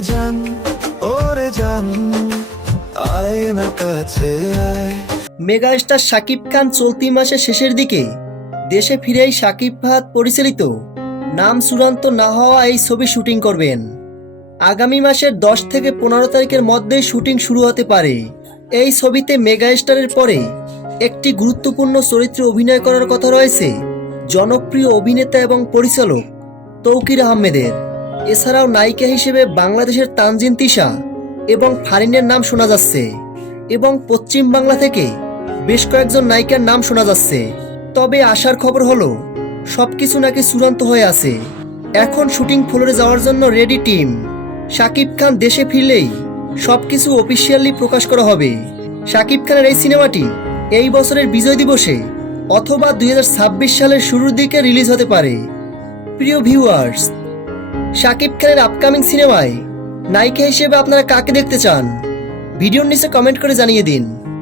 জান ওরে জান আয় না কাছে আয়। মেগাস্টার শাকিব খান চলতি মাসের শেষের দিকে দেশে ফিরেই শাকিব ভাত পরিচালিত নাম চূড়ান্ত না হওয়া এই ছবি শুটিং করবেন। আগামী মাসের দশ থেকে পনেরো তারিখের মধ্যেই শুটিং শুরু হতে পারে। এই ছবিতে মেগাস্টারের পরে একটি গুরুত্বপূর্ণ চরিত্রে অভিনয় করার কথা রয়েছে জনপ্রিয় অভিনেতা এবং পরিচালক তৌকির আহমেদের। এছাড়াও নায়িকা হিসেবে বাংলাদেশের তানজিন তিশা এবং ফারিনের নাম শোনা যাচ্ছে এবং পশ্চিম বাংলা থেকে বেশ কয়েকজন নায়িকার নাম শোনা যাচ্ছে। তবে আসার খবর হলো সব কিছু নাকি চূড়ান্ত হয়ে আছে। এখন শুটিং ফ্লোরে যাওয়ার জন্য রেডি টিম। শাকিব খান দেশে ফিরলেই সবকিছু অফিসিয়ালি প্রকাশ করা হবে। শাকিব খানের এই সিনেমাটি এই বছরের বিজয় দিবসে অথবা দুই হাজার ছাব্বিশ সালের শুরুর দিকে রিলিজ হতে পারে। প্রিয় ভিউয়ার্স শাকিব খানের আপকামিং সিনেমায় নায়িকা হিসেবে আপনারা কাকে দেখতে চান? ভিডিওর নিচে কমেন্ট করে জানিয়ে দিন।